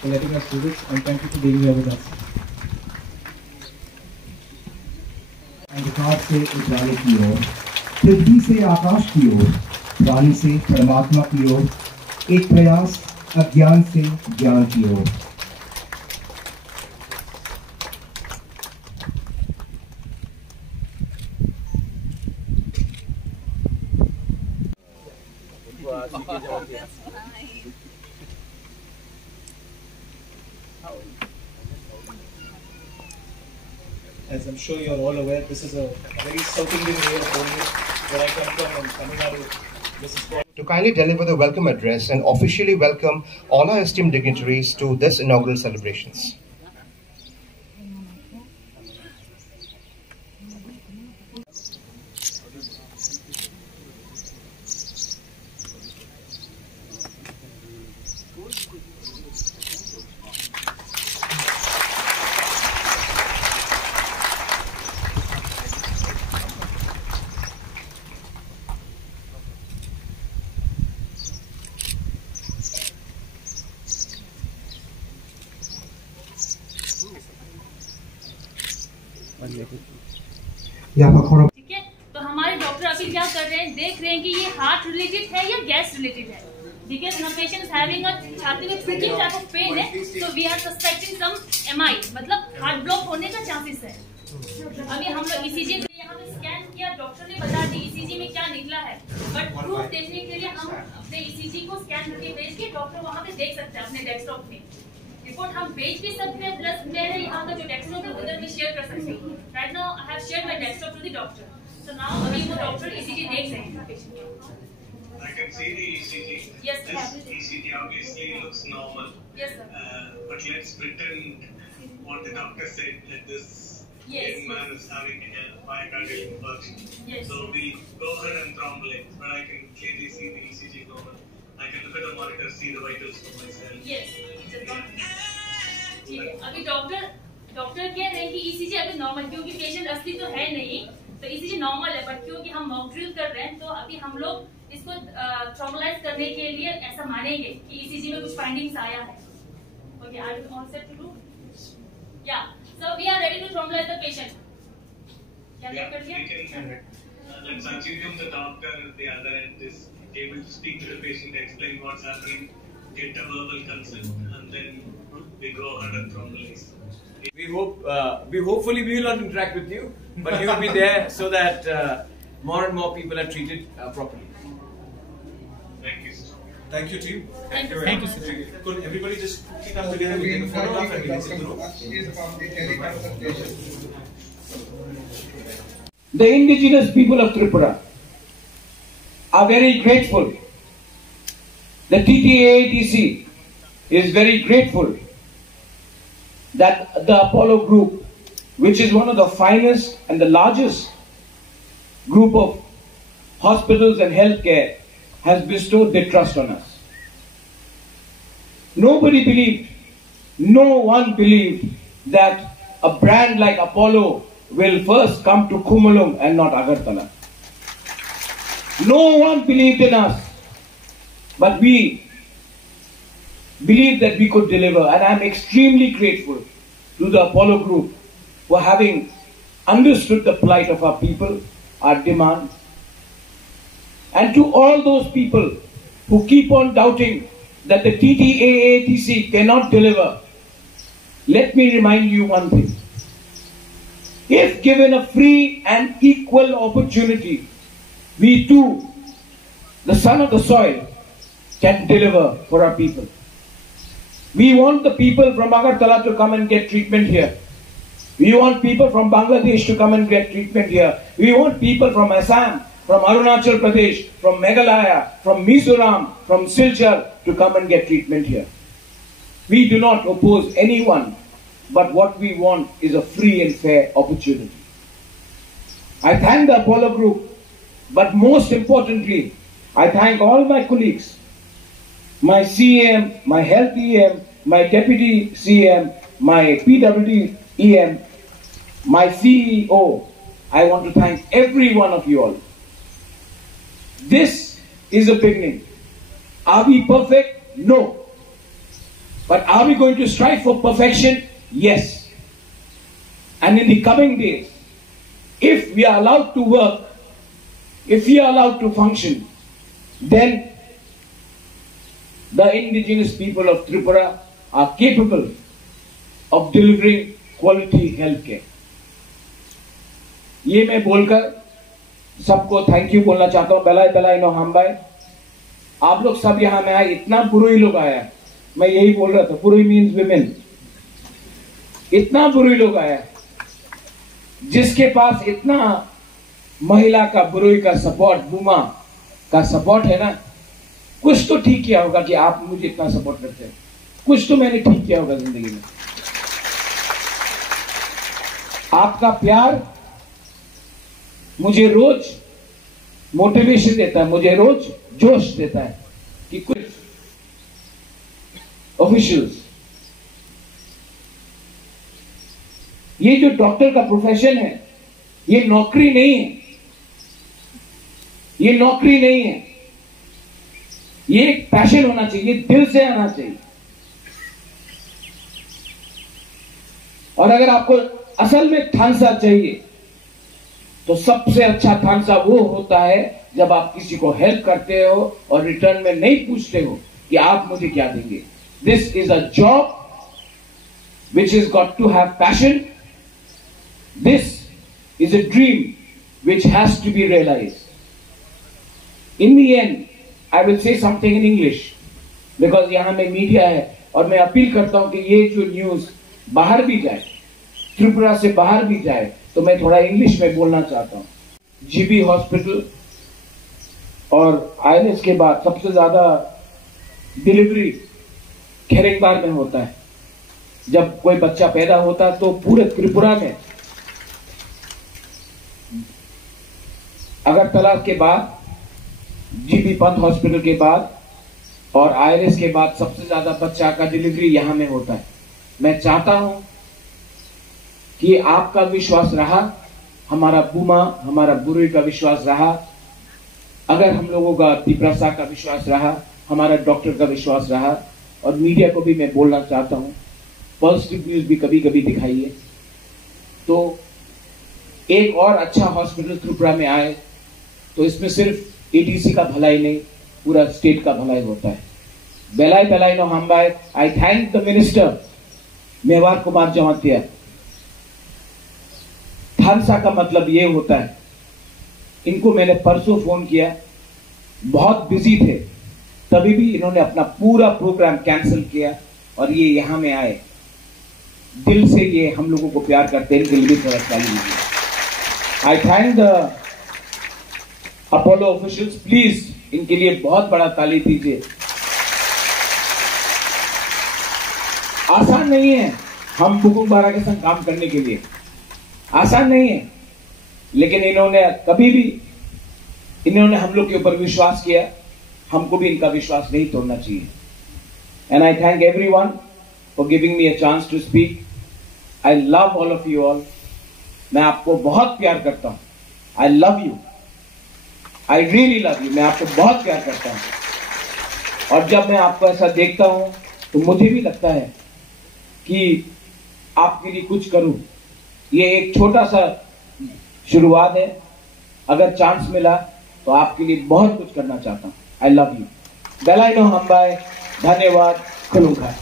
for letting us do this, and thank you for being here with us. अंधकार से उजाले की ओर, पृथ्वी से आकाश की ओर, वाणी से परमात्मा की ओर, एक प्रयास अज्ञान से ज्ञान की ओर। As I'm sure you're all aware, this is a very South Indian way of doing it. Where I come from in Tamil Nadu, this is called... To kindly deliver the welcome address and officially welcome all our esteemed dignitaries to this inaugural celebrations. ठीक है, तो हमारे doctor अभी क्या कर रहे हैं, देख रहे हैं कि ये हार्ट रिलेटेड है या गैस रिलेटेड है। Because the patient is having a छाती में प्रिकिंग टाइप ऑफ पेन है, तो we are suspecting some MI, मतलब हार्ट ब्लॉक होने का चांसेस है। अभी हम लोग ईसीजी यहाँ पे स्कैन किया, डॉक्टर ने बता दी ईसीजी में क्या निकला है, बट प्रूफ देखने के लिए हम अपने ईसीजी को स्कैन करके भेज के डॉक्टर वहाँ पे देख सकते हैं अपने डेस्कटॉप में। रिपोर्ट हम भेज भी सकते हैं, प्लस मेरे यहाँ का जो डेस्कटॉप है उधर में शेयर कर सकते हैं। Right now I have shared my desktop to the doctor, so now अभी वो डॉक्टर ईसीजी देख रहे हैं पेशेंट का। I can see the ECG. Yes, sir. This ECG obviously looks normal. Yes, sir. But let's pretend what the doctor said, that this young man is having a myocardial infarction. Yes. So we go ahead and thrombulate, but I can clearly see the ECG normal. I can look at the monitor, see the vitals for myself. Yes. ठीक है, अभी doctor कह रहे हैं कि ECG अभी normal, क्योंकि patient असली तो है नहीं, तो ईसीजी नॉर्मल है, बट क्योंकि हम मॉक ड्रिल कर रहे हैं, तो अभी हम लोग इसको थ्रोम्बोलाइज करने के लिए ऐसा मानेंगे कि ईसीजी में कुछ फाइंडिंग्स आया है। Okay, are you all set to do? Yeah, so we are ready to thrombolyse the patient. क्या कर दिया? Let's assume the doctor at the other end is able to speak to the patient, explain what's happening, get a verbal consent, and then we go ahead and thrombolize. We hopefully we will not interact with you, but you will be there so that more and more people are treated properly. Thank you. Thank you, team. Thank you. Thank you. Could everybody just quickly come together? We take a photograph and we exit the room. The indigenous people of Tripura are very grateful. The TTAATC is very grateful that the Appollo group, which is one of the finest and the largest group of hospitals and healthcare, has bestowed their trust on us. Nobody believed, no one believed that a brand like Appollo will first come to Khumulwng and not Agartala. No one believed in us, but we believed that we could deliver, and I am extremely grateful to the Appollo group for having understood the plight of our people, our demands, and to all those people who keep on doubting that the TTAATC cannot deliver. Let me remind you one thing. If given a free and equal opportunity, we too, the son of the soil, can deliver for our people. We want the people from Agartala to come and get treatment here. We want people from Bangladesh to come and get treatment here. We want people from Assam, from Arunachal Pradesh, from Meghalaya, from Mizoram, from Silchar to come and get treatment here. We do not oppose anyone, but what we want is a free and fair opportunity. I thank the Appollo group, but most importantly, I thank all my colleagues, my CM, my health EM, my deputy CM, my PWD EM, my CEO. I want to thank every one of you all. This is a beginning. Are we perfect? No. But are we going to strive for perfection? Yes. And in the coming days, if we are allowed to work, if we are allowed to function, then the indigenous people of Tripura are capable of delivering quality health care. ये मैं बोलकर सबको thank you बोलना चाहता हूँ. बेलाई बेलाई नो हम भाई, आप लोग सब यहाँ में आए, इतना बुरुई लोग आया. मैं यही बोल रहा था, बुरुई मीन्स विमेन. इतना बुरुई लोग आया, जिसके पास इतना महिला का बुरुई का सपोर्ट, बुमा का सपोर्ट है ना, कुछ तो ठीक किया होगा कि आप मुझे इतना सपोर्ट करते हैं. कुछ तो मैंने ठीक किया होगा जिंदगी में. आपका प्यार मुझे रोज मोटिवेशन देता है, मुझे रोज जोश देता है कि कुछ ऑफिशियल्स, ये जो डॉक्टर का प्रोफेशन है, ये नौकरी नहीं है. ये नौकरी नहीं है. ये एक पैशन होना चाहिए, दिल से आना चाहिए. और अगर आपको असल में थानसा चाहिए, तो सबसे अच्छा थानसा वो होता है जब आप किसी को हेल्प करते हो और रिटर्न में नहीं पूछते हो कि आप मुझे क्या देंगे. This is a job which is got to have passion. This is a dream which has to be realised. In the end I will say something in English, because यहां में मीडिया है और मैं अपील करता हूं कि ये जो न्यूज बाहर भी जाए, त्रिपुरा से बाहर भी जाए, तो मैं थोड़ा इंग्लिश में बोलना चाहता हूं. जीबी हॉस्पिटल और आईएनएस के बाद सबसे ज्यादा डिलीवरी खेरेंगबार में होता है. जब कोई बच्चा पैदा होता है तो पूरे त्रिपुरा में अगरतला के बाद, जीबी पंत हॉस्पिटल के बाद और आईएनएस के बाद सबसे ज्यादा बच्चा का डिलीवरी यहां में होता है. मैं चाहता हूं कि आपका विश्वास रहा, हमारा बुमा, हमारा बुरुई का विश्वास रहा, अगर हम लोगों का तिप्रसा का विश्वास रहा, हमारा डॉक्टर का विश्वास रहा. और मीडिया को भी मैं बोलना चाहता हूं, पॉजिटिव न्यूज भी कभी कभी दिखाइए. तो एक और अच्छा हॉस्पिटल त्रिपुरा में आए तो इसमें सिर्फ एडीसी का भलाई नहीं, पूरा स्टेट का भलाई होता है. बेलाई बेलाई नो हम भाई. I thank the minister Mewar Kumar Jamatia. थानसा का मतलब ये होता है. इनको मैंने परसों फोन किया, बहुत बिजी थे, तभी भी इन्होंने अपना पूरा प्रोग्राम कैंसिल किया और ये यहां में आए. दिल से ये हम लोगों को प्यार करते हैं. इनके लिए थोड़ा ताली दीजिए. आई thank the Apollo officials. Please इनके लिए बहुत बड़ा ताली दीजिए. आसान नहीं है हम बुकुंग बारा के संग काम करने के लिए, आसान नहीं है, लेकिन इन्होंने हम लोग के ऊपर विश्वास किया. हमको भी इनका विश्वास नहीं तोड़ना चाहिए. And I thank everyone for giving me a chance to speak. I love all of you all. मैं आपको बहुत प्यार करता हूं. I love you. I really love you. मैं आपको बहुत प्यार करता हूं. और जब मैं आपको ऐसा देखता हूं तो मुझे भी लगता है कि आपके लिए कुछ करूं. ये एक छोटा सा शुरुआत है. अगर चांस मिला तो आपके लिए बहुत कुछ करना चाहता हूं. I love you. बेलाई नो हम भाई. धन्यवाद. खुलुंग खाए.